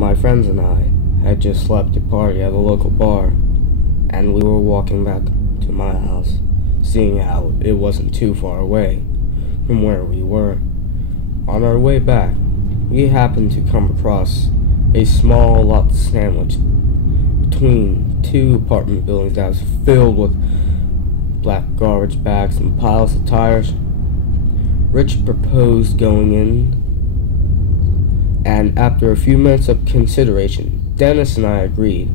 My friends and I had just left a party at a local bar, and we were walking back to my house, seeing how it wasn't too far away from where we were. On our way back, we happened to come across a small lot sandwiched between two apartment buildings that was filled with black garbage bags and piles of tires. Rich proposed going in, and after a few minutes of consideration, Dennis and I agreed.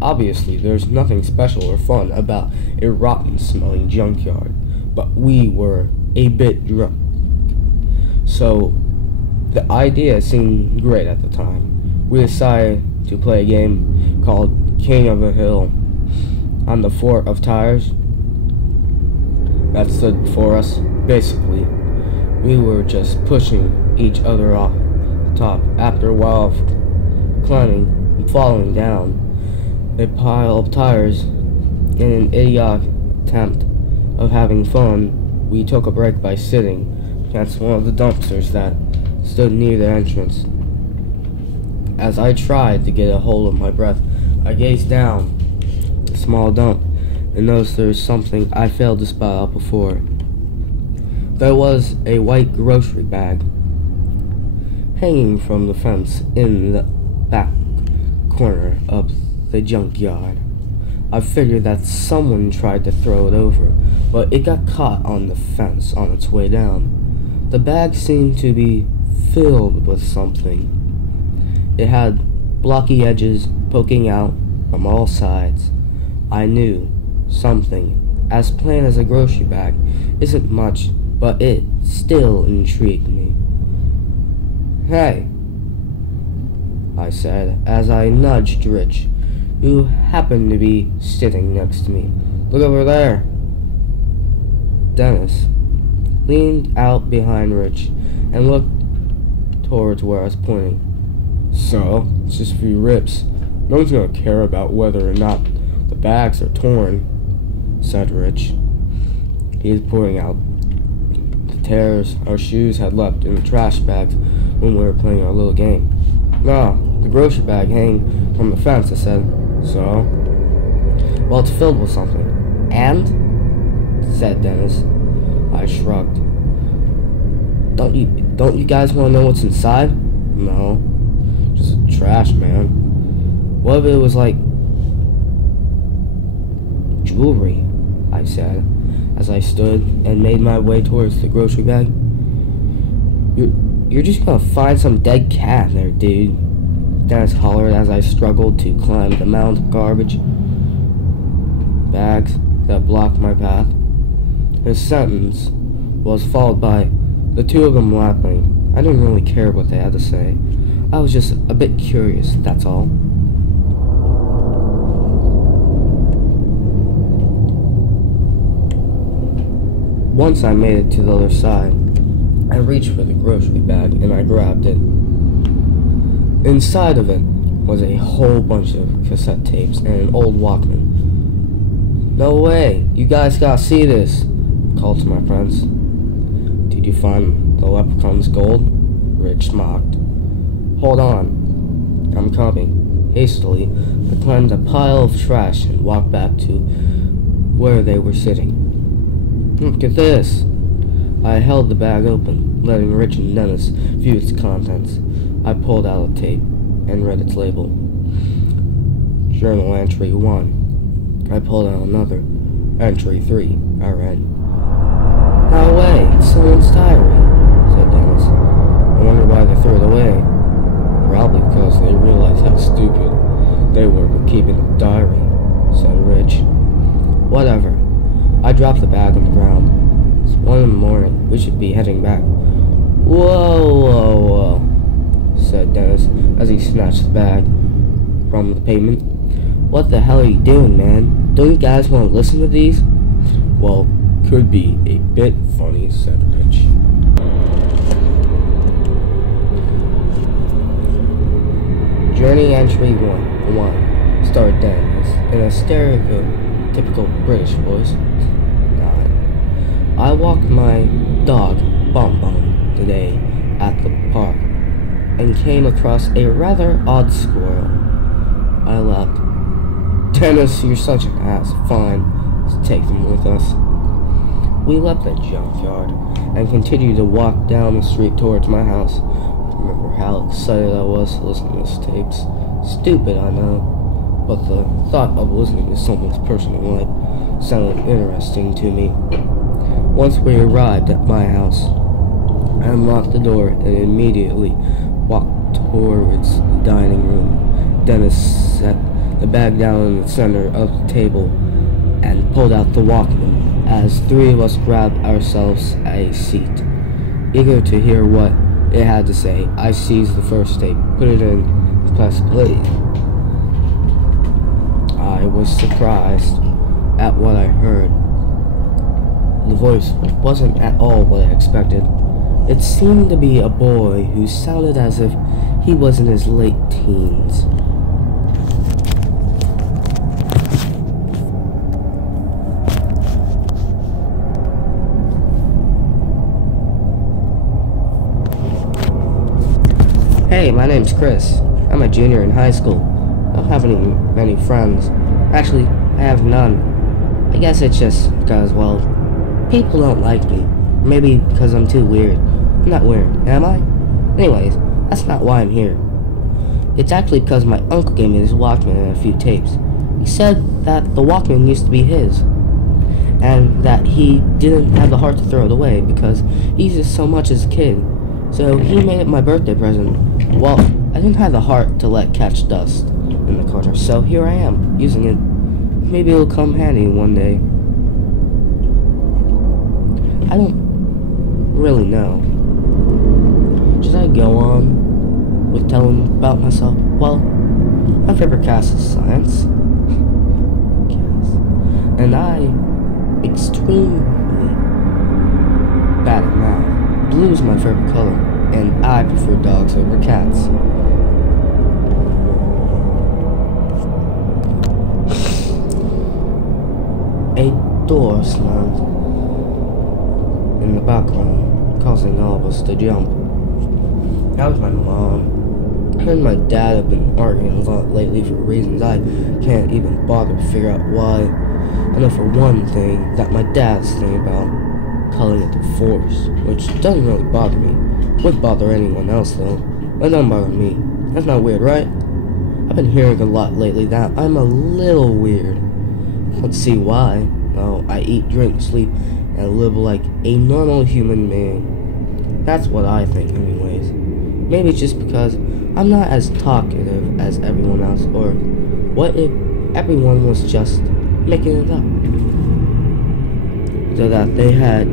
Obviously, there's nothing special or fun about a rotten-smelling junkyard, but we were a bit drunk, so the idea seemed great at the time. We decided to play a game called King of the Hill on the fort of tires that stood before us. Basically, we were just pushing each other off the top. After a while of climbing and falling down a pile of tires in an idiotic attempt of having fun, we took a break by sitting against one of the dumpsters that stood near the entrance. As I tried to get a hold of my breath, I gazed down a small dump and noticed there was something I failed to spot out before. There was a white grocery bag hanging from the fence in the back corner of the junkyard. I figured that someone tried to throw it over, but it got caught on the fence on its way down. The bag seemed to be filled with something. It had blocky edges poking out from all sides. I knew something as plain as a grocery bag isn't much, but it still intrigued me. "Hey," I said as I nudged Rich, who happened to be sitting next to me. "Look over there." Dennis leaned out behind Rich and looked towards where I was pointing. "So, it's just a few rips. No one's gonna care about whether or not the bags are torn," said Rich. He was pouring out the tears our shoes had left in the trash bags when we were playing our little game. "No, the grocery bag hanging from the fence," I said. "So?" "Well, it's filled with something." "And?" said Dennis. I shrugged. Don't you guys want to know what's inside?" "No, just trash, man." "What if it was like jewelry?" I said, as I stood and made my way towards the grocery bag. You're just gonna find some dead cat in there, dude," Dennis hollered as I struggled to climb the mound of garbage bags that blocked my path. His sentence was followed by the two of them laughing. I didn't really care what they had to say. I was just a bit curious, that's all. Once I made it to the other side, I reached for the grocery bag and I grabbed it. Inside of it was a whole bunch of cassette tapes and an old Walkman. "No way, you guys gotta see this," I called to my friends. "Did you find the leprechaun's gold?" Rich mocked. "Hold on, I'm coming." Hastily, I climbed a pile of trash and walked back to where they were sitting. "Look at this." I held the bag open, letting Rich and Dennis view its contents. I pulled out a tape and read its label. "Journal entry 1. I pulled out another. "Entry 3. I read. "No way, it's someone's diary," said Dennis. "I wonder why they threw it away." "Probably because they realized how stupid they were for keeping a diary," said Rich. "Whatever." I dropped the bag on the ground. "It's 1 in the morning. We should be heading back." Whoa, said Dennis as he snatched the bag from the pavement. "What the hell are you doing, man? Don't you guys want to listen to these?" "Well, could be a bit funny," said Rich. Journey entry 1. Started Dennis in a stereotypical British voice. I walked my dog, Bon Bon, today at the park. and came across a rather odd squirrel. I laughed. Dennis, you're such an ass. Fine, let's take them with us. We left the junkyard and continued to walk down the street towards my house. I remember how excited I was to listen to these tapes. Stupid, I know, but the thought of listening to someone's personal life sounded interesting to me. Once we arrived at my house, I unlocked the door and immediately walked towards the dining room. Dennis set the bag down in the center of the table and pulled out the Walkman as three of us grabbed ourselves a seat. Eager to hear what it had to say, I seized the first tape, put it in, and pressed play. I was surprised at what I heard. The voice wasn't at all what I expected. It seemed to be a boy who sounded as if he was in his late teens. Hey, my name's Chris. I'm a junior in high school. I don't have many friends. Actually, I have none. I guess it's just because, well, people don't like me. Maybe because I'm too weird. I'm not weird, am I? Anyways, that's not why I'm here. It's actually because my uncle gave me this Walkman and a few tapes. He said that the Walkman used to be his, and that he didn't have the heart to throw it away because he used it so much as a kid. So he made it my birthday present. Well, I didn't have the heart to let catch dust in the corner, so here I am, using it. Maybe it'll come handy one day. I don't really know. Should I go on with telling about myself? Well, my favorite class is science. And I'm extremely bad at math. Blue is my favorite color, and I prefer dogs over cats. A door slammed in the background, causing all of us to jump. That was my mom. Her and my dad have been arguing a lot lately for reasons I can't even bother to figure out why. I know for one thing that my dad's thinking about calling it divorce, which doesn't really bother me. Would bother anyone else though, but it doesn't bother me. That's not weird, right? I've been hearing a lot lately that I'm a little weird. Let's see why. No, I eat, drink, sleep, and live like a normal human being. That's what I think anyways. Maybe it's just because I'm not as talkative as everyone else, or what if everyone was just making it up? So that they had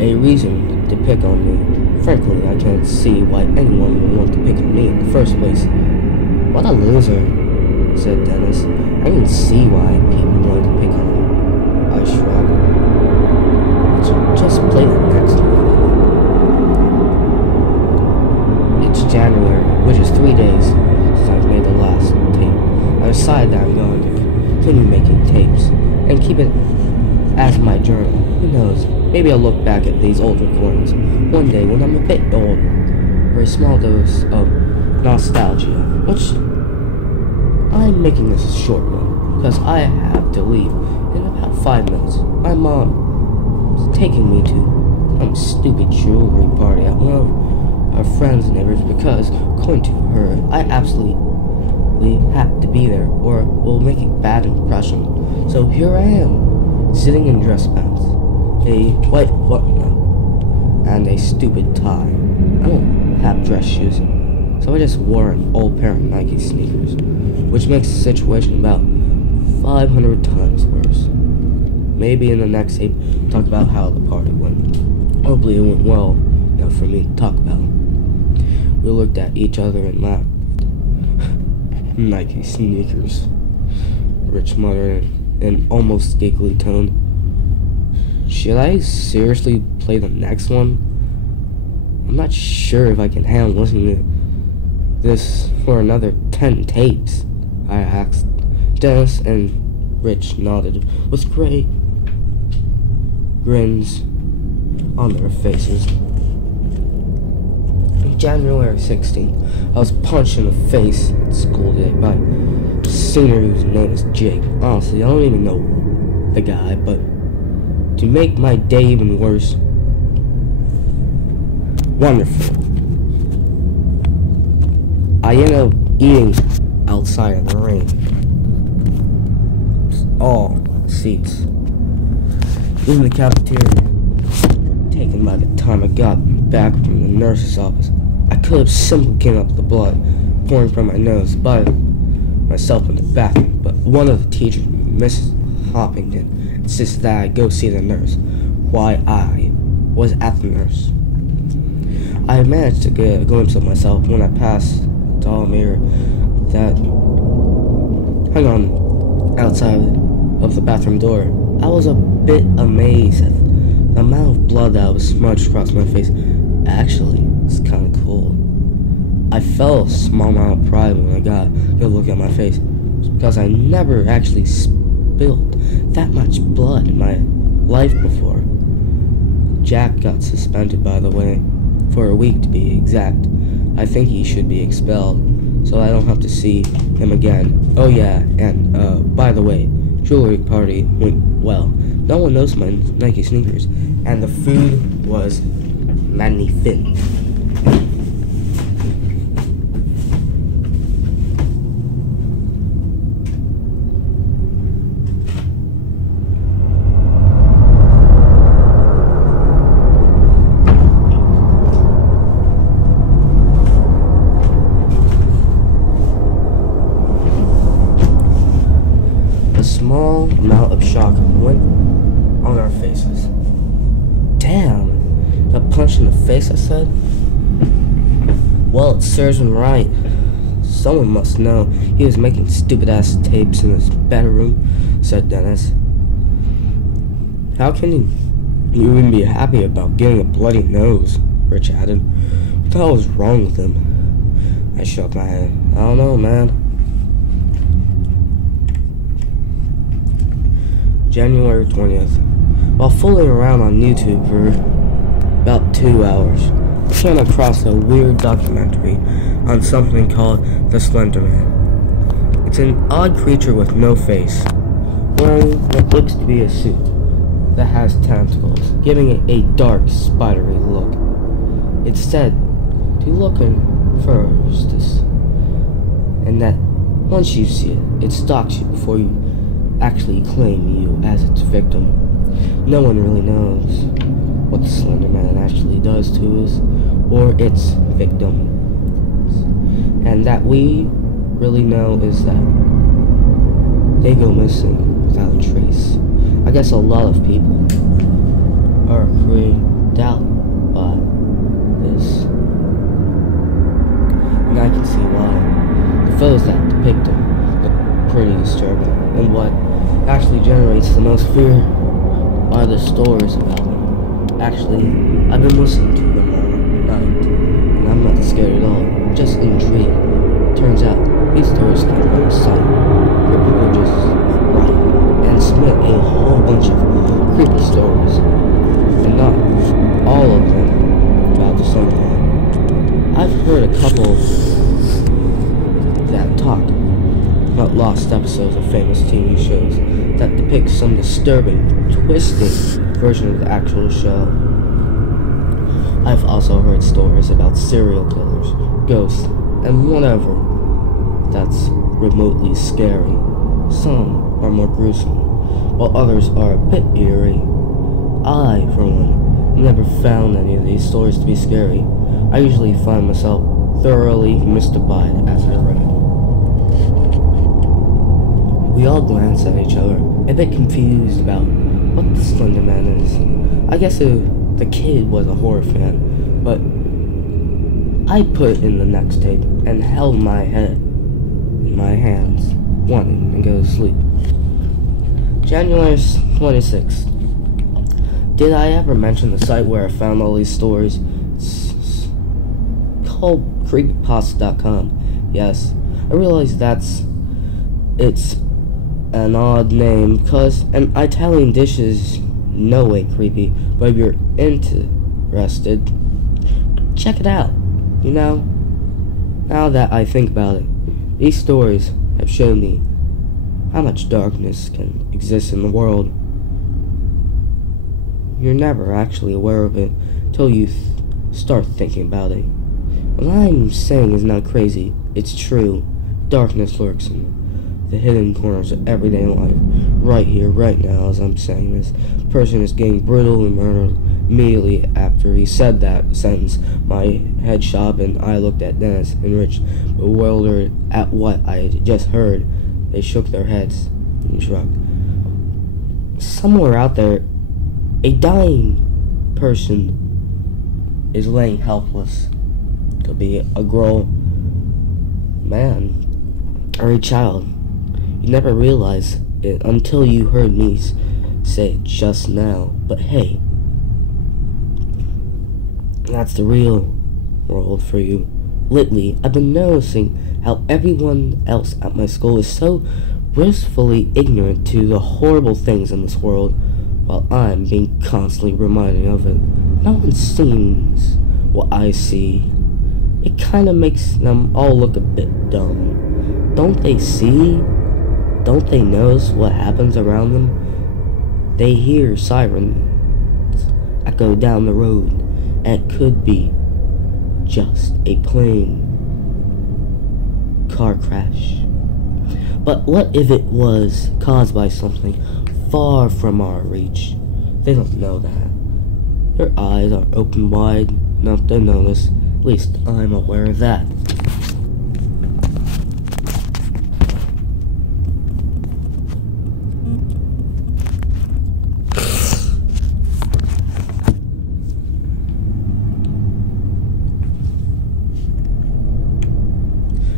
a reason to pick on me. Frankly, I can't see why anyone would want to pick on me in the first place. What a loser, said Dennis. I didn't see why people wanted to pick on him. I shrugged. Let's just play the next one. It's January, which is 3 days since I've made the last tape. I decided that I'm going to continue making tapes and keep it as my journal. Who knows? Maybe I'll look back at these old recordings one day when I'm a bit older, for a small dose of nostalgia, which I'm making this a short one, because I have to leave in about 5 minutes. My mom is taking me to some stupid jewelry party at one of our friends' neighbors because, according to her, I absolutely have to be there or will make a bad impression. So here I am, sitting in dress pants, a white button-up, and a stupid tie. I don't have dress shoes, so I just wore an old pair of Nike sneakers, which makes the situation about 500 times worse. Maybe in the next tape, talk about how the party went. Hopefully it went well enough for me to talk about. We looked at each other and laughed. Nike sneakers, Rich muttered in an almost giggly tone. Should I seriously play the next one? I'm not sure if I can handle listening to this for another 10 tapes, I asked. Dennis and Rich nodded with great grins on their faces. January 16th, I was punched in the face at school today by a senior whose name is Jake. Honestly, I don't even know the guy, but to make my day even worse, wonderful, I ended up eating outside in the rain. All seats, even the cafeteria, were taken by the time I got back from the nurse's office. I could have simply cleaned up the blood pouring from my nose by myself in the bathroom, but one of the teachers, Mrs. Hoppington, insisted that I go see the nurse. Why I was at the nurse. I managed to get a glimpse of myself when I passed the tall mirror that hung on outside of the bathroom door. I was a bit amazed at the amount of blood that was smudged across my face. Actually, it's kind of cool. I felt a small amount of pride when I got a good look at my face, because I never actually spilled that much blood in my life before. Jack got suspended, by the way, for a week to be exact. I think he should be expelled, so I don't have to see him again. Oh yeah, and by the way, jewelry party went well. No one knows my Nike sneakers, and the food was magnificent. A small amount of shock went on our faces. Damn, got punched in the face, I said. Well, it serves him right. Someone must know he was making stupid-ass tapes in his bedroom, said Dennis. How can you even be happy about getting a bloody nose? Rich added. What the hell was wrong with him? I shook my head. I don't know, man. January 20th. While fooling around on YouTube for about 2 hours, I came across a weird documentary on something called the Slender Man. It's an odd creature with no face, wearing what looks to be a suit that has tentacles, giving it a dark, spidery look. It's said to look in first, and that once you see it, it stalks you before you actually claim you as its victim. No one really knows what the Slender Man actually does to us or its victims. And that we really know is that they go missing without a trace. I guess a lot of people are creeped out by this. And I can see why. The photos that depict them look pretty disturbing, and what actually generates the most fear are the stories about them. Actually, I've been listening to them all night, and I'm not scared at all, just intrigued. Turns out, these stories came from a site where people just write and submit a whole bunch of creepy stories, and not all of them about the Slender Man. I've heard a couple that talk about lost episodes of famous TV shows that depict some disturbing, twisting version of the actual show. I've also heard stories about serial killers, ghosts, and whatever that's remotely scary. Some are more gruesome, while others are a bit eerie. I, for one, never found any of these stories to be scary. I usually find myself thoroughly mystified as I read. We all glanced at each other, a bit confused about what the Slender Man is. I guess the kid was a horror fan, but I put in the next tape and held my head in my hands, wanting to go to sleep. January 26th. Did I ever mention the site where I found all these stories? It's called CreepyPasta.com. Yes, I realize it's an odd name, because an Italian dish is no way creepy, but if you're interested, check it out. You know, now that I think about it, these stories have shown me how much darkness can exist in the world. You're never actually aware of it till you start thinking about it. What I'm saying is not crazy, it's true. Darkness lurks in the hidden corners of everyday life. Right here, right now, as I'm saying this, person is getting brutally murdered. Immediately after he said that sentence, my head shot and I looked at Dennis and Rich, bewildered at what I had just heard. They shook their heads and shrugged. Somewhere out there, a dying person is laying helpless. Could be a girl, man, or a child. You never realize it until you heard me say it just now. But hey, that's the real world for you. Lately, I've been noticing how everyone else at my school is so blissfully ignorant to the horrible things in this world, while I'm being constantly reminded of it. No one sees what I see. It kinda makes them all look a bit dumb. Don't they see? Don't they notice what happens around them? They hear sirens echo down the road, and it could be just a plane car crash. But what if it was caused by something far from our reach? They don't know that. Their eyes are open wide enough to notice. At least I'm aware of that.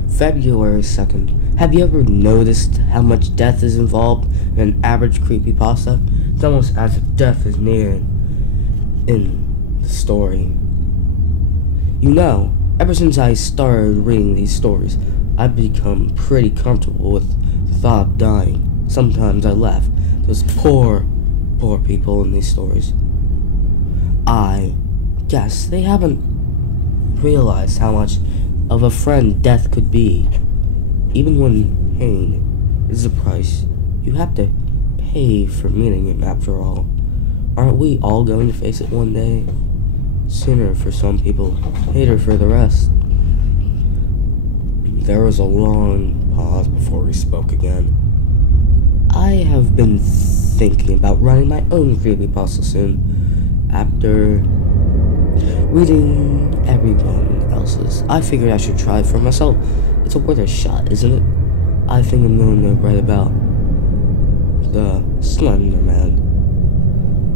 February 2nd. Have you ever noticed how much death is involved in an average creepypasta? It's almost as if death is near in the story. You know, ever since I started reading these stories, I've become pretty comfortable with the thought of dying. Sometimes I laugh. Those poor people in these stories. I guess they haven't realized how much of a friend death could be. Even when pain is the price you have to pay for meeting him after all. Aren't we all going to face it one day? Sooner for some people, later for the rest. There was a long pause before he spoke again. I have been thinking about writing my own creepypasta soon. After reading everyone else's, I figured I should try it for myself. It's worth a shot, isn't it? I think I'm going to write about the Slender Man.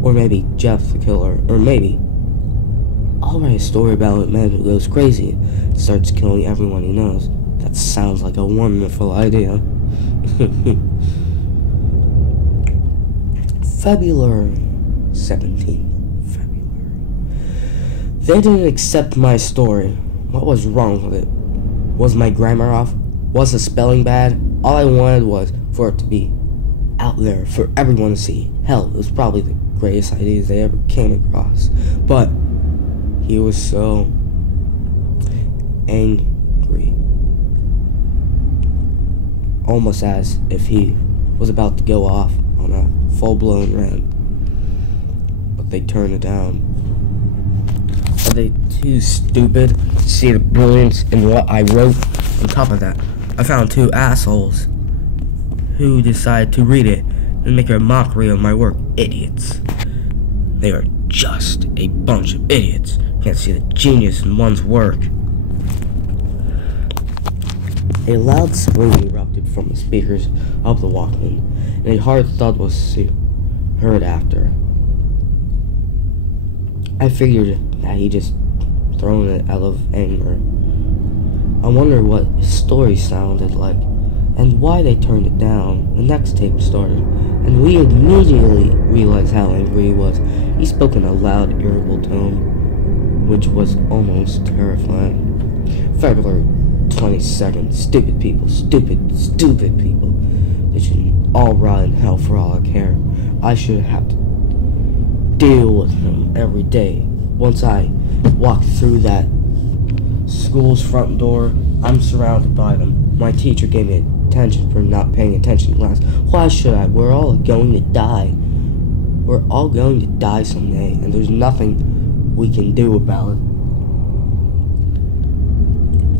Or maybe Jeff the Killer. Or maybe I'll write a story about a man who goes crazy and starts killing everyone he knows. That sounds like a wonderful idea. February 17th. They didn't accept my story. What was wrong with it? Was my grammar off? Was the spelling bad? All I wanted was for it to be out there for everyone to see. Hell, it was probably the greatest ideas they ever came across. But he was so angry. Almost as if he was about to go off on a full-blown rant. But they turned it down. Are they too stupid to see the brilliance in what I wrote? On top of that, I found two assholes who decided to read it and make a mockery of my work. Idiots. They are just a bunch of idiots. Can't see the genius in one's work. A loud scream erupted from the speakers of the Walkman, and a hard thud was heard after. I figured that he just thrown it out of anger. I wondered what his story sounded like, and why they turned it down. The next tape started, and we immediately realized how angry he was. He spoke in a loud, irritable tone, which was almost terrifying. February 22nd. Stupid people. Stupid people. They should all rot in hell for all I care. I should have to deal with them every day. Once I walked through that School's front door, I'm surrounded by them. My teacher gave me attention for not paying attention in class. Why should I? We're all going to die. We're all going to die someday, and there's nothing we can do about it.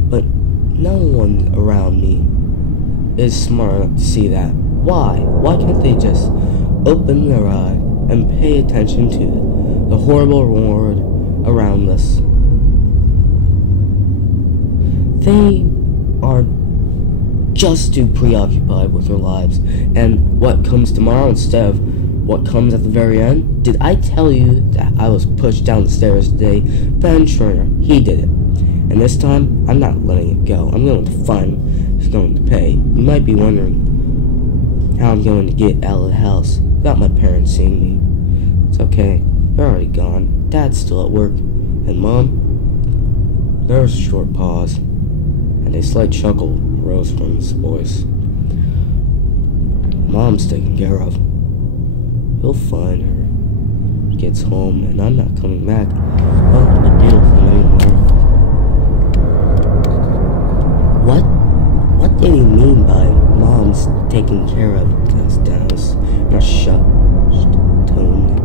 But no one around me is smart enough to see that. Why? Why can't they just open their eye and pay attention to the horrible world around us? They are just too preoccupied with their lives and what comes tomorrow instead of what comes at the very end. Did I tell you that I was pushed down the stairs today? Ben Turner, he did it. And this time, I'm not letting it go. I'm going to find who's going to pay. You might be wondering how I'm going to get out of the house without my parents seeing me. It's okay. They're already gone. Dad's still at work. And Mom? There was a short pause, and a slight chuckle rose from his voice. Mom's taken care of. He'll find her. He gets home, and I'm not coming back. Well, the deal with him anymore. What did he mean by Mom's taken care of? Asked Dennis in a shushed tone.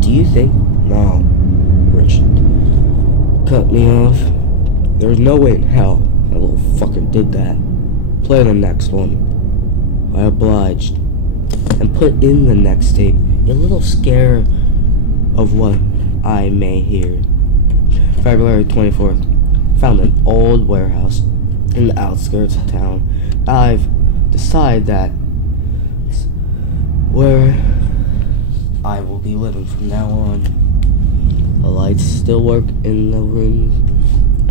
Do you think? No, Richard cut me off. There's no way in hell that little fucker did that. Play the next one. I obliged, and put in the next tape, a little scare of what I may hear. February 24th. Found an old warehouse in the outskirts of town. I've decided that where I will be living from now on. The lights still work in the rooms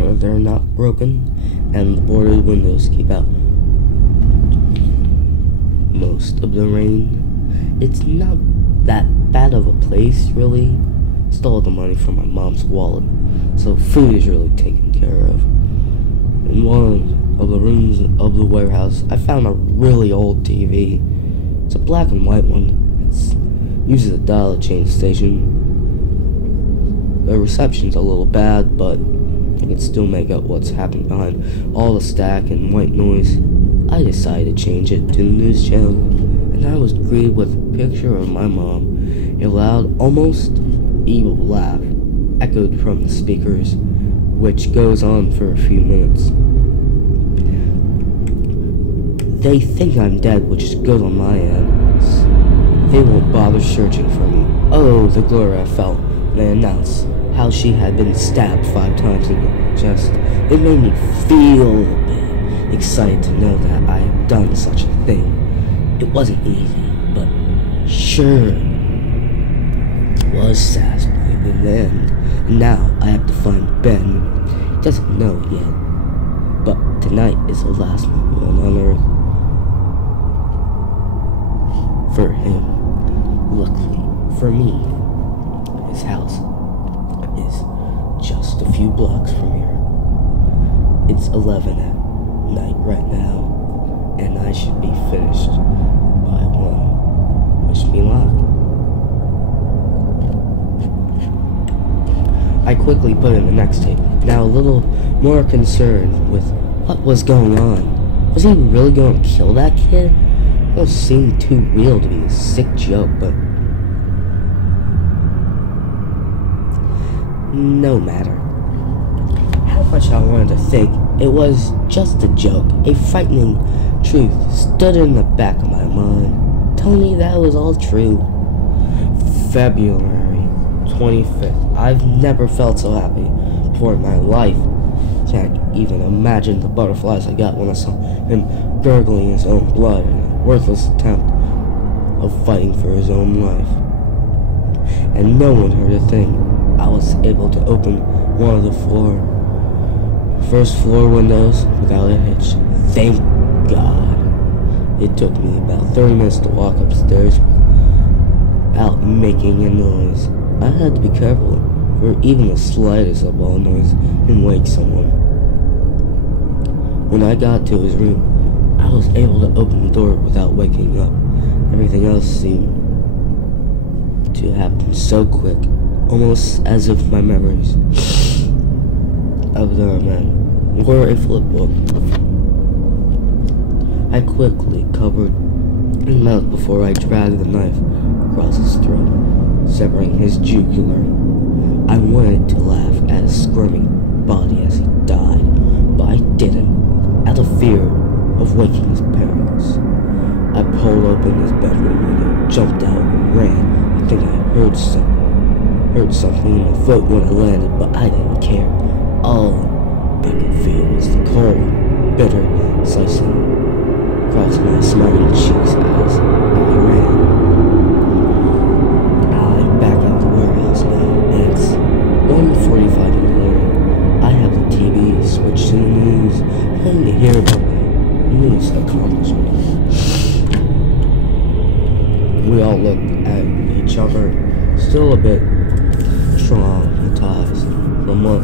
where they're not broken, and the boarded windows keep out most of the rain. It's not that bad of a place, really. Stole the money from my mom's wallet, so food is really taken care of. In one of the rooms of the warehouse, I found a really old TV. It's a black and white one. It uses a dial change station. The reception's a little bad, but I can still make out what's happening behind all the static and white noise. I decided to change it to the news channel, and I was greeted with a picture of my mom. A loud, almost evil laugh echoed from the speakers, which goes on for a few minutes. They think I'm dead, which is good on my end. They won't bother searching for me. Oh, the glory I felt when they announced how she had been stabbed 5 times in the chest. It made me feel a bit excited to know that I had done such a thing. It wasn't easy, but sure was satisfying in the end. And now I have to find Ben. He doesn't know it yet, but tonight is the last one on Earth for him. Luckily for me, his house is just a few blocks from here. It's 11 at night right now, and I should be finished by 1. Wish me luck. I quickly put in the next tape, now a little more concerned with what was going on. Was he really going to kill that kid? It seemed too real to be a sick joke, but no matter how much I wanted to think it was just a joke, a frightening truth stood in the back of my mind, telling me that it was all true. February 25th. I've never felt so happy before in my life. Can't even imagine the butterflies I got when I saw him gurgling his own blood in a worthless attempt of fighting for his own life. And no one heard a thing. I was able to open one of the first floor windows without a hitch. Thank God. It took me about 30 minutes to walk upstairs without making a noise. I had to be careful, for even the slightest of all noise can wake someone. When I got to his room, I was able to open the door without waking up. Everything else seemed to happen so quick, almost as if my memories of them and wore a flip book. I quickly covered his mouth before I dragged the knife across his throat, severing his jugular. I wanted to laugh at his squirming body as he died, but I didn't, out of fear of waking his parents. I pulled open his bedroom window, jumped out and ran. I think I heard something in my foot when I landed, but I didn't care. All I could feel was the cold, bitter slicing across my smiling cheeks as I ran. I'm back at the warehouse now, and it's 1:45 in the morning. I have the TV switched to the news, hoping to hear about my newest accomplishment. We all looked at each other, still a bit traumatized from what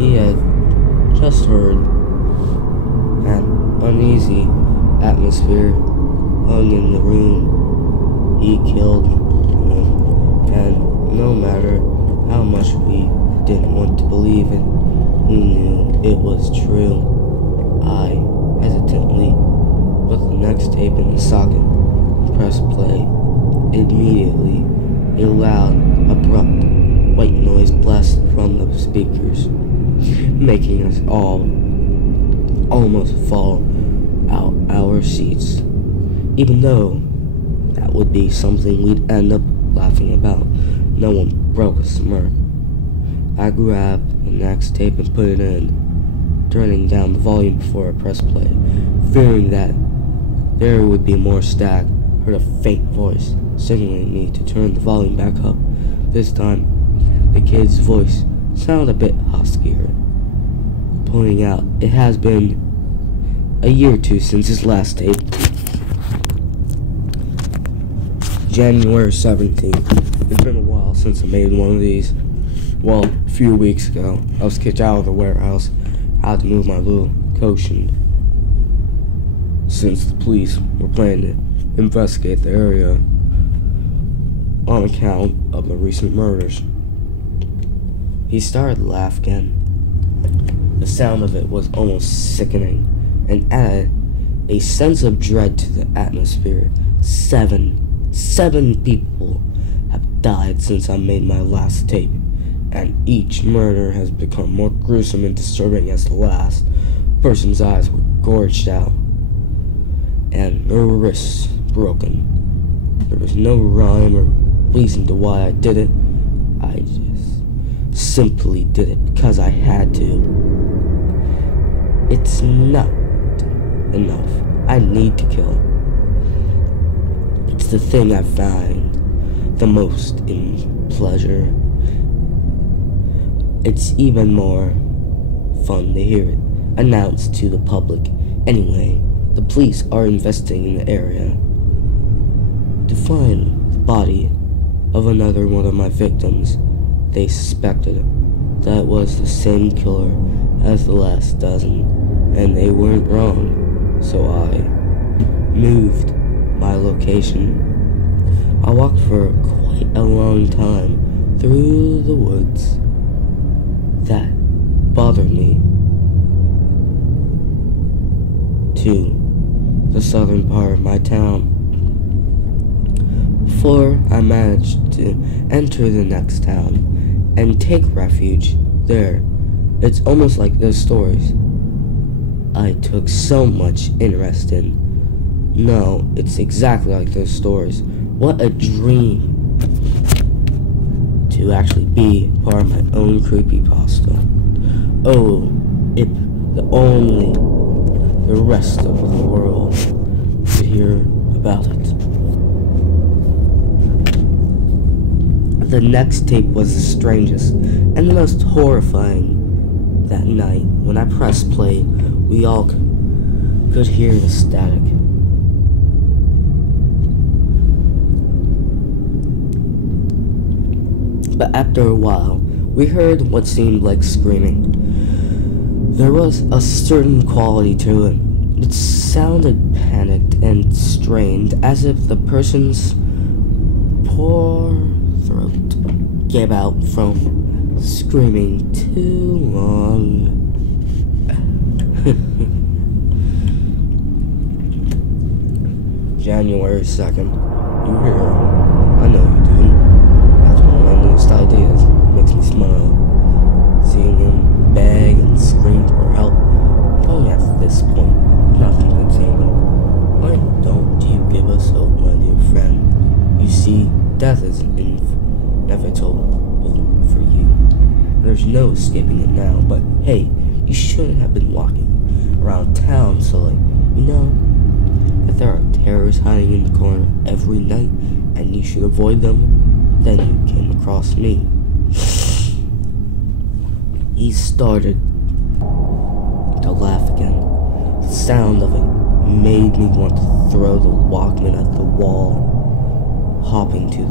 he had just heard. An uneasy atmosphere hung in the room. He killed him, and no matter how much we didn't want to believe it, we knew it was true. I hesitantly put the next tape in the socket and pressed play. Immediately, a loud, abrupt, white noise blasted from the speakers, making us all almost fall out our seats, even though that would be something we'd end up laughing about. No one broke a smirk. I grabbed the next tape and put it in, turning down the volume before I pressed play, fearing that there would be more static. Heard a faint voice signaling me to turn the volume back up. This time, the kid's voice sounded a bit huskier, pointing out it has been a year or two since his last tape. January 17th. It's been a while since I made one of these. Well, a few weeks ago, I was kicked out of the warehouse. I had to move my little cushion since the police were planning to investigate the area on account of the recent murders. He started to laugh again. The sound of it was almost sickening and added a sense of dread to the atmosphere. Seven people have died since I made my last tape, and each murder has become more gruesome and disturbing as the last person's eyes were gorged out and their wrists broken. There was no rhyme or reason to why I did it. I just simply did it because I had to. It's not enough. I need to kill. It's the thing I find the most in pleasure. It's even more fun to hear it announced to the public. Anyway, the police are investigating the area to find the body of another one of my victims. They suspected that it was the same killer as the last dozen, and they weren't wrong, so I moved my location. I walked for quite a long time through the woods that bothered me to the southern part of my town before I managed to enter the next town and take refuge there. It's almost like those stories I took so much interest in. No, it's exactly like those stories. What a dream to actually be part of my own creepypasta. Oh, if only the rest of the world could hear about it. The next tape was the strangest and the most horrifying. That night, when I pressed play, we all could hear the static. But after a while, we heard what seemed like screaming. There was a certain quality to it. It sounded panicked and strained, as if the person's poor throat gave out from screaming too long. January 2nd. You hear? I know you do. That's one of my newest ideas. It makes me smile. Seeing him beg and scream for help. Knowing at this point, nothing can save him. Why don't you give us hope, my dear friend? You see, death is inevitable for you. There's no escaping it now, but hey, you shouldn't have been walking around town so like, you know, if there are terrorists hiding in the corner every night and you should avoid them, then you came across me. He started to laugh again. The sound of it made me want to throw the Walkman at the wall, hoping to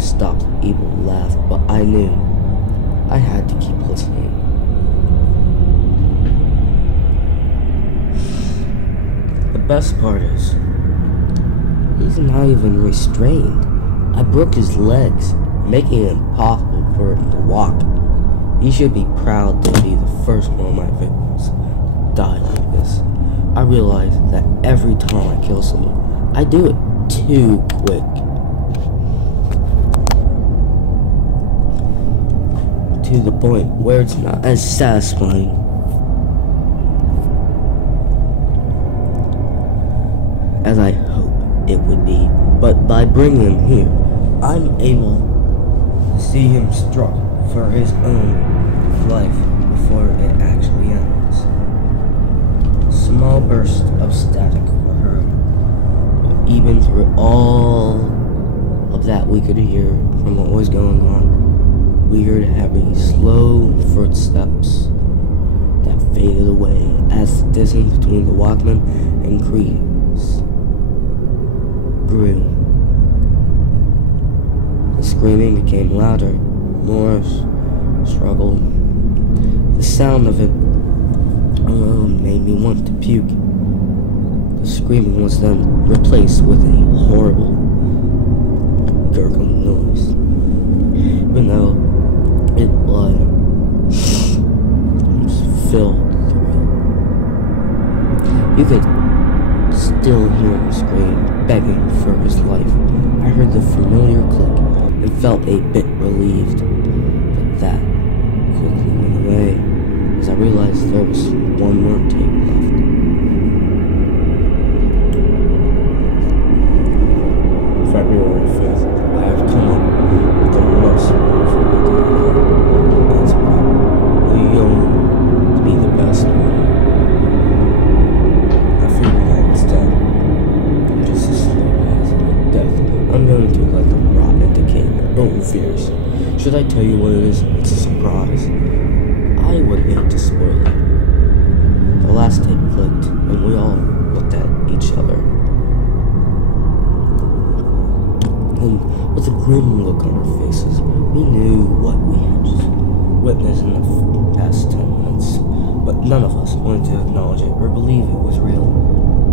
stop the evil laugh, but I knew I had to keep listening. The best part is, he's not even restrained. I broke his legs, making it impossible for him to walk. He should be proud to be the first one of my victims to die like this. I realize that every time I kill someone, I do it too quick. To the point where it's not as satisfying. As I hope it would be, but by bringing him here, I'm able to see him struggle for his own life before it actually ends. Small bursts of static were heard, but even through all of that we could hear from what was going on. We heard heavy, slow footsteps that faded away as the distance between the Walkman and Creeps grew. The screaming became louder, more struggle. The sound of it alone made me want to puke. The screaming was then replaced with a horrible gurgling noise. Even though its blood filled through it, you could still hear him scream, begging for his life. I heard the familiar click and felt a bit relieved, but that quickly went away as I realized there was one more tape left. February 5th, I have come up with the most wonderful idea. It's probably going to be the best one. I figured that instead, just as slow as in death, I'm going to let them rot and decay their own fears. Should I tell you what it is? It's a surprise. I would hate to spoil it. The last tape clicked, and we all looked at each other. And with a grim look on our faces, we knew what we had just witnessed in the past 10 minutes, but none of us wanted to acknowledge it or believe it was real.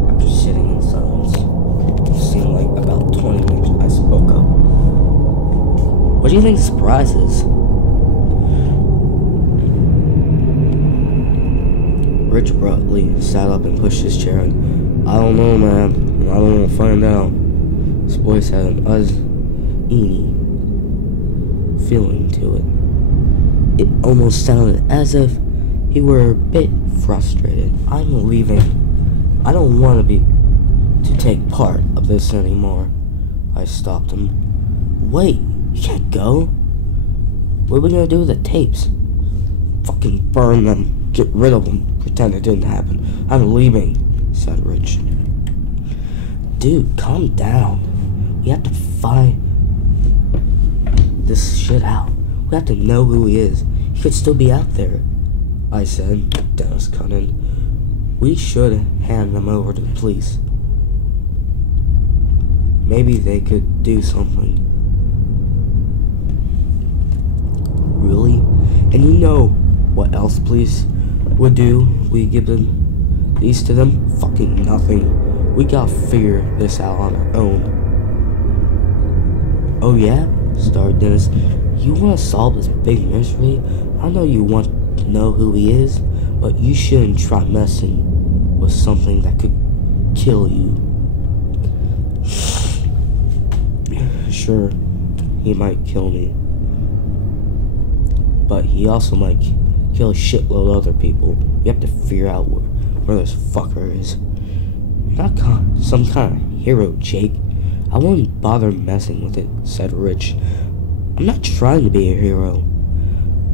After sitting in silence, it seemed like about 20 minutes, I spoke up. What do you think the surprise is? Rich abruptly sat up and pushed his chair in. I don't know, man. I don't want to find out. His voice had an uneasy feeling to it. It almost sounded as if he were a bit frustrated. I'm leaving. I don't want to take part of this anymore. I stopped him. Wait, you can't go. What are we gonna do with the tapes? Fucking burn them. Get rid of them. Pretend it didn't happen. I'm leaving, said Rich. Dude, calm down. We have to find this shit out. We have to know who he is. He could still be out there, I said. Dennis cut in. We should hand them over to the police. Maybe they could do something. Really? And you know what else police would do? We give them these to them? Fucking nothing. We gotta figure this out on our own. Oh yeah? Started Dennis. You wanna solve this big mystery? I know you want to know who he is, but you shouldn't try messing with something that could kill you. Sure, he might kill me, but he also might kill a shitload of other people. You have to figure out where this fucker is. You're not some kind of hero, Jake. I wouldn't bother messing with it, said Rich. I'm not trying to be a hero.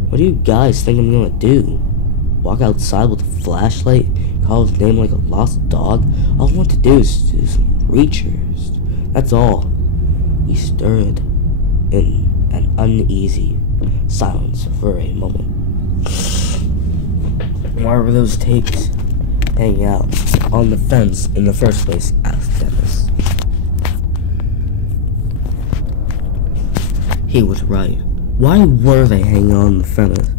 What do you guys think I'm gonna do? Walk outside with a flashlight? Call his name like a lost dog? All I want to do is do some research. That's all. He stood in an uneasy silence for a moment. Why were those tapes hanging out on the fence in the first place? Asked Dennis. He was right. Why were they hanging on the fence?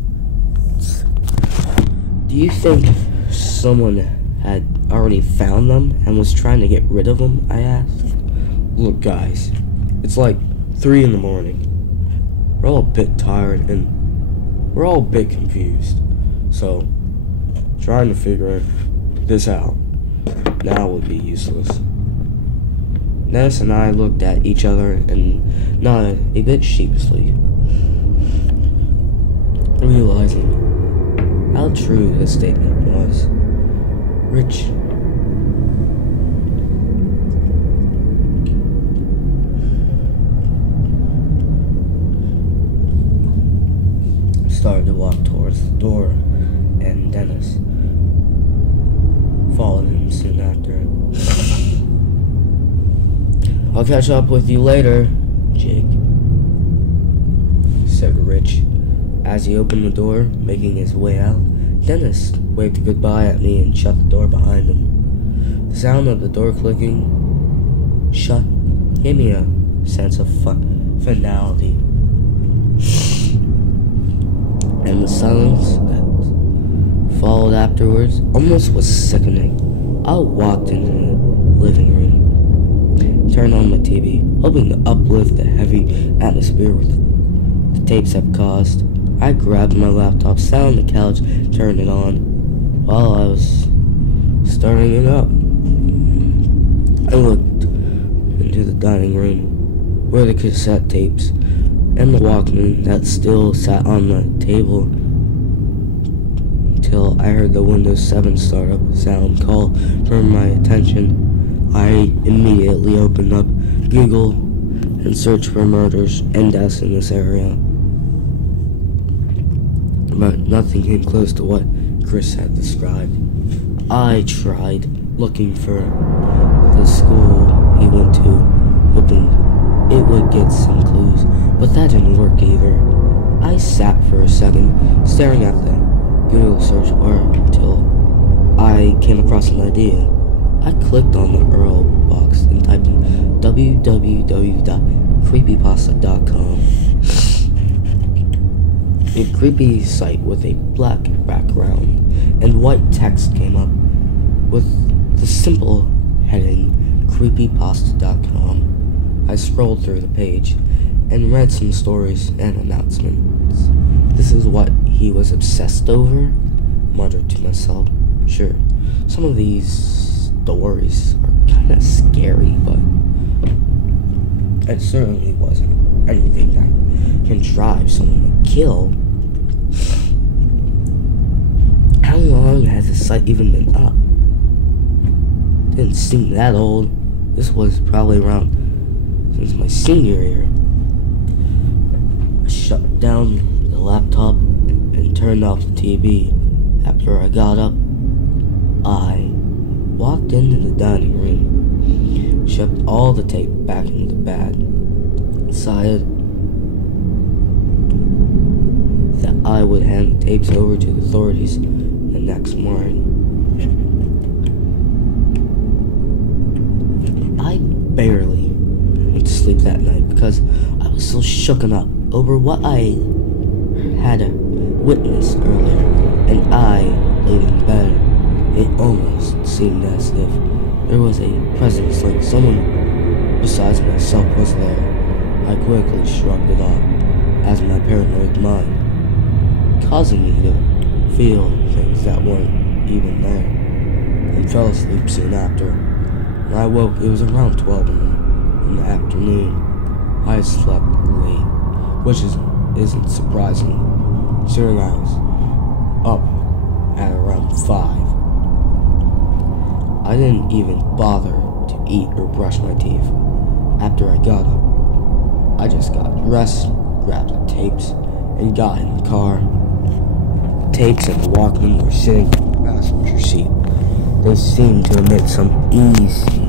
Do you think someone had already found them and was trying to get rid of them? I asked. Look, guys, it's like 3 in the morning. We're all a bit tired and we're all a bit confused. So, trying to figure this out now would be useless. Dennis and I looked at each other and nodded a bit sheepishly, realizing how true his statement was. Rich started to walk towards the door, and Dennis followed him soon after. I'll catch up with you later, Jake, said Rich. As he opened the door, making his way out, Dennis waved goodbye at me and shut the door behind him. The sound of the door clicking shut gave me a sense of finality. And the silence that followed afterwards almost was sickening. I walked into the living room, turned on my TV, hoping to uplift the heavy atmosphere with the tapes have caused. I grabbed my laptop, sat on the couch, turned it on. While I was starting it up, I looked into the dining room where the cassette tapes and the Walkman that still sat on the table until I heard the Windows 7 startup sound call for my attention. I immediately opened up Google and searched for murders and deaths in this area. But nothing came close to what Chris had described. I tried looking for the school he went to, hoping it would get some clues, but that didn't work either. I sat for a second, staring at the Google search bar until I came across an idea. I clicked on the URL box and typed in www.creepypasta.com. A creepy site with a black background and white text came up with the simple heading CreepyPasta.com. I scrolled through the page and read some stories and announcements. This is what he was obsessed over? Muttered to myself. Sure, some of these stories are kinda scary, but it certainly wasn't anything that can drive someone to kill. How long has the site even been up? Didn't seem that old. This was probably around since my senior year. I shut down the laptop and turned off the TV. After I got up, I walked into the dining room, shoved all the tape back into the bag, decided that I would hand the tapes over to the authorities the next morning. I barely went to sleep that night because I was so shooken up over what I had witnessed earlier, and I laid in bed. It almost seemed as if there was a presence, like someone besides myself was there. I quickly shrugged it off as my paranoid mind causing me to feel things that weren't even there, and fell asleep soon after. When I woke, it was around 12 in the afternoon. I had slept late, which isn't surprising, considering I was up at around 5. I didn't even bother to eat or brush my teeth after I got up. I just got dressed, grabbed the tapes, and got in the car. The tapes and the Walkman were sitting in the passenger seat. They seemed to emit some easy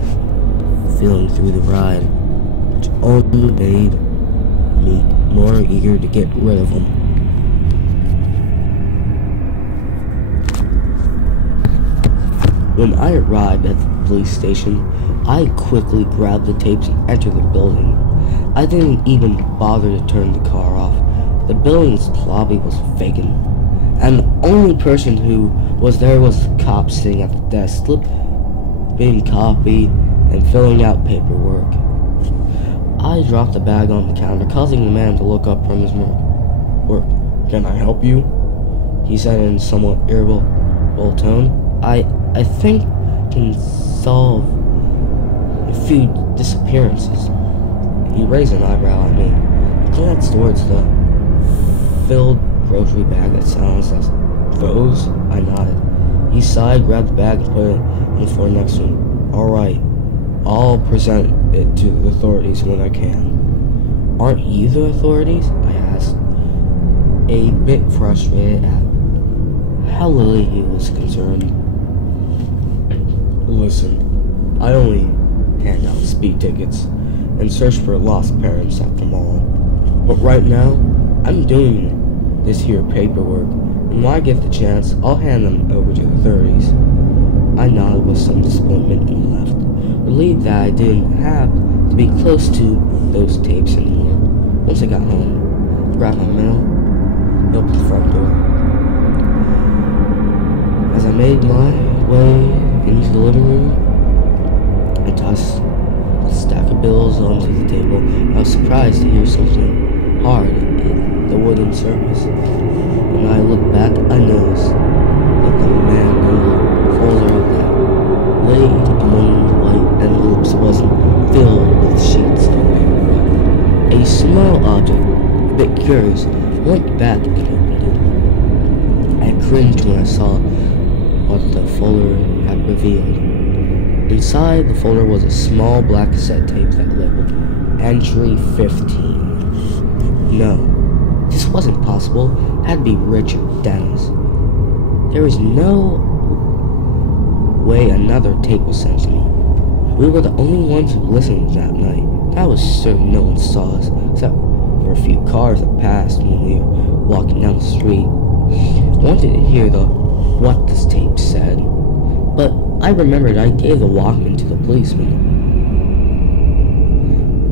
feeling through the ride, which only made me more eager to get rid of them. When I arrived at the police station, I quickly grabbed the tapes and entered the building. I didn't even bother to turn the car off. The building's lobby was vacant, and the only person who was there was the cop sitting at the desk, slipping coffee and filling out paperwork. I dropped the bag on the counter, causing the man to look up from his work. "Can I help you?" he said in a somewhat irritable tone. I think can solve a few disappearances." He raised an eyebrow at me, glanced towards the filled grocery bag that silenced us. "Those?" I nodded. He sighed, grabbed the bag, and put it on the floor next to him. "Alright, I'll present it to the authorities when I can." "Aren't you the authorities?" I asked, a bit frustrated at how little he was concerned. "Listen, I only hand out speed tickets and search for lost parents at the mall. But right now, I'm doing this here paperwork, and when I get the chance, I'll hand them over to the authorities." I nodded with some disappointment and left, relieved that I didn't have to be close to those tapes anymore. Once I got home, I grabbed my mail, and opened the front door. As I made my way into the living room, I tossed a stack of bills onto the table. I was surprised to hear something hard in the wooden surface. When I looked back, I noticed that the manual folder that lay among the white envelopes wasn't filled with sheets of paper. A small object, a bit curious, went back and opened it. I cringed when I saw what the folder had revealed. Inside the folder was a small black cassette tape that labeled Entry 15. No, this wasn't possible. It had to be Richard Dennis. There was no way another tape was sent to me. We were the only ones who listened that night. I was certain no one saw us, except for a few cars that passed when we were walking down the street. I wanted to hear what this tape said, but I remembered I gave the Walkman to the policeman.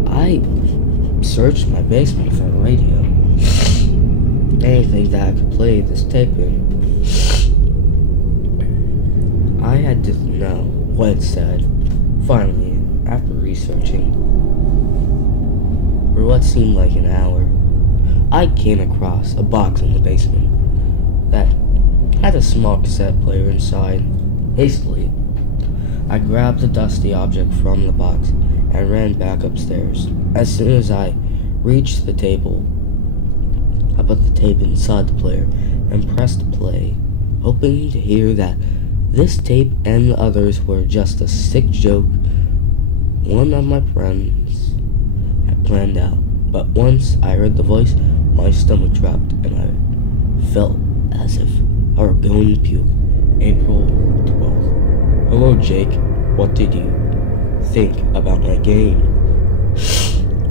I searched my basement for a radio. Anything that I could play this tape in. I had to know what it said. Finally, after researching for what seemed like an hour, I came across a box in the basement that had a small cassette player inside. Hastily, I grabbed the dusty object from the box and ran back upstairs. As soon as I reached the table, I put the tape inside the player and pressed play, hoping to hear that this tape and the others were just a sick joke one of my friends had planned out. But once I heard the voice, my stomach dropped and I felt as if I were going to puke. April 12th. "Hello, Jake. What did you think about my game?"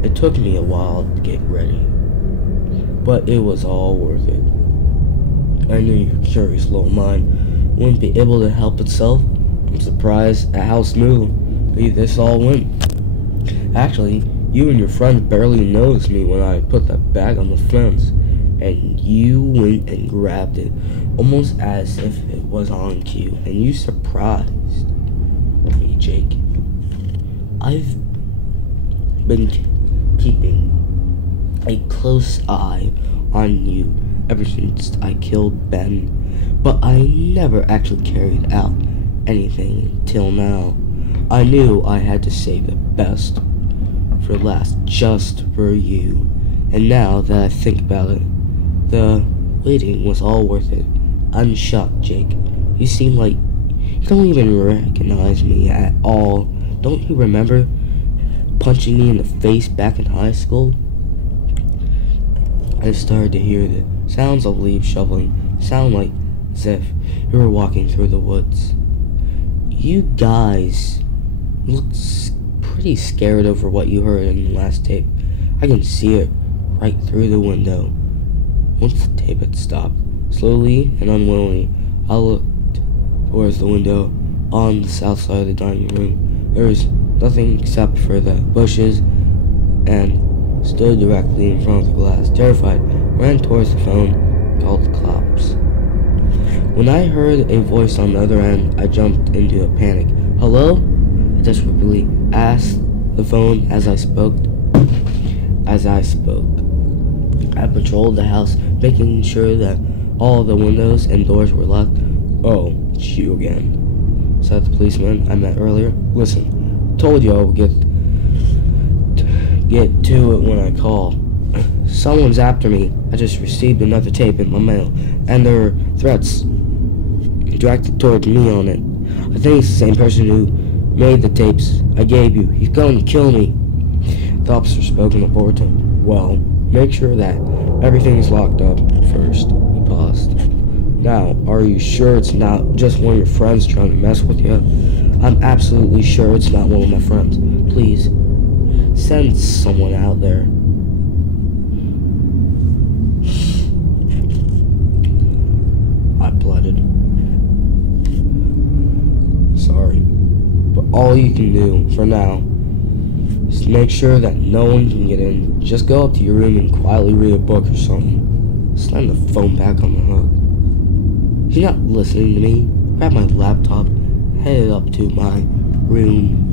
It took me a while to get ready, but it was all worth it. I knew your curious little mind wouldn't be able to help itself. I'm surprised at how smoothly this all went. Actually, you and your friend barely noticed me when I put that bag on the fence, and you went and grabbed it, almost as if it was on cue, and you surprised me, Jake. I've been keeping a close eye on you ever since I killed Ben but I never actually carried out anything until now. I knew I had to save the best for last, just for you. And now that I think about it, the waiting was all worth it. I'm shocked, Jake. You seem like you don't even recognize me at all. Don't you remember punching me in the face back in high school? I started to hear the sounds of leaves shoveling, sound like as if you were walking through the woods. You guys look pretty scared over what you heard in the last tape. I can see it right through the window. Once the tape had stopped, slowly and unwillingly, I looked towards the window on the south side of the dining room. There was nothing except for the bushes, and stood directly in front of the glass. Terrified, ran towards the phone, called the cops. When I heard a voice on the other end, I jumped into a panic. Hello? I desperately asked the phone as I spoke. I patrolled the house, making sure that all the windows and doors were locked. Oh, it's you again, said the policeman I met earlier. Listen, told you I would get to it when I call. Someone's after me. I just received another tape in my mail, and there are threats directed towards me on it. I think it's the same person who made the tapes I gave you. He's going to kill me. The officer spoke in a lower tone. Well, make sure that everything is locked up first. He paused. Now, are you sure it's not just one of your friends trying to mess with you? I'm absolutely sure it's not one of my friends. Please, send someone out there. I pleaded. Sorry, but all you can do, for now, is make sure that no one can get in. Just go up to your room and quietly read a book or something. Slam the phone back on the hook. If you're not listening to me, grab my laptop, headed up to my room.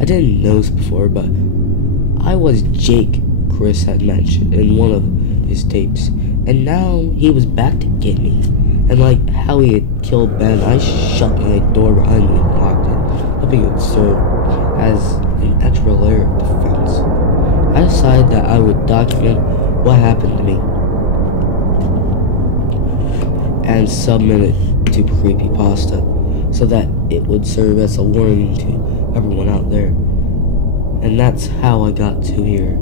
I didn't know this before, but I was Jake Chris had mentioned in one of his tapes, and now he was back to get me. And like how he had killed Ben, I shut my door behind me and locked it, hoping it would serve as an extra layer of defense. I decided that I would document what happened to me and submit it to CreepyPasta so that it would serve as a warning to everyone out there. And that's how I got to here,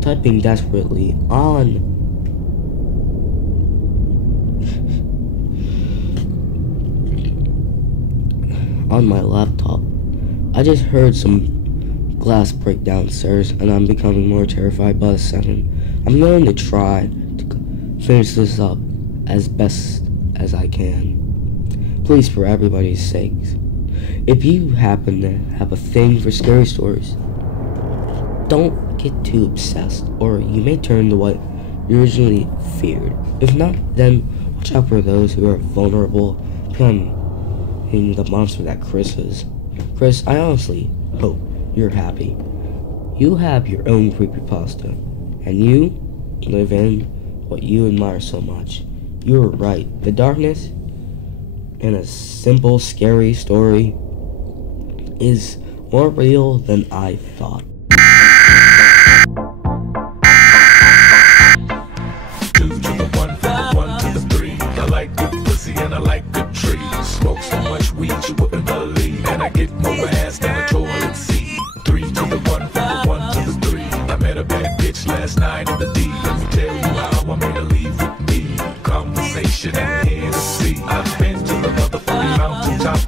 typing desperately on my laptop. I just heard some glass break downstairs, and I'm becoming more terrified by the second. I'm going to try to finish this up as best as I can. Please, for everybody's sakes, if you happen to have a thing for scary stories, don't get too obsessed, or you may turn to what you originally feared. If not, then watch out for those who are vulnerable, becoming the monster that Chris is. Chris, I honestly hope you're happy. You have your own creepypasta, and you live in what you admire so much. You were right. The darkness in a simple, scary story is more real than I thought. 2 to the 1, from the 1 to the 3. I like good pussy and I like good trees. Smoke so much weed you wouldn't believe, and I get more ass than a toilet seat. 3 to the 1, from the 1 to the 3. I met a bad bitch last night in the D. Let me tell you how I made her leave with me. Conversation and Hennessy. I've been to the motherfucking mountaintop.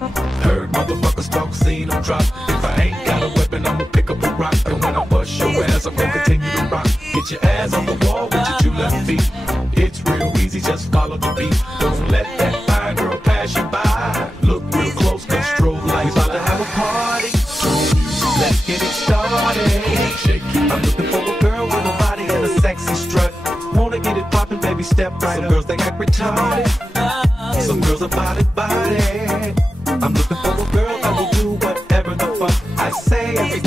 Heard motherfuckers talk, seen them drop. If I ain't got a weapon, I'ma pick up a rock. And when I bust your ass, I'm gonna continue to rock. Get your ass on the wall with your 2 left feet. It's real easy, just follow the beat. Don't let that fine girl pass you by. Look real close, cause strobe lights. We about to have a party. Let's get it started. I'm looking for a girl with a body and a sexy strut. Wanna get it poppin', baby, step right up. Some girls, they act retarded. Some girls are body. I'm looking for a girl that will do whatever the fuck I say. Every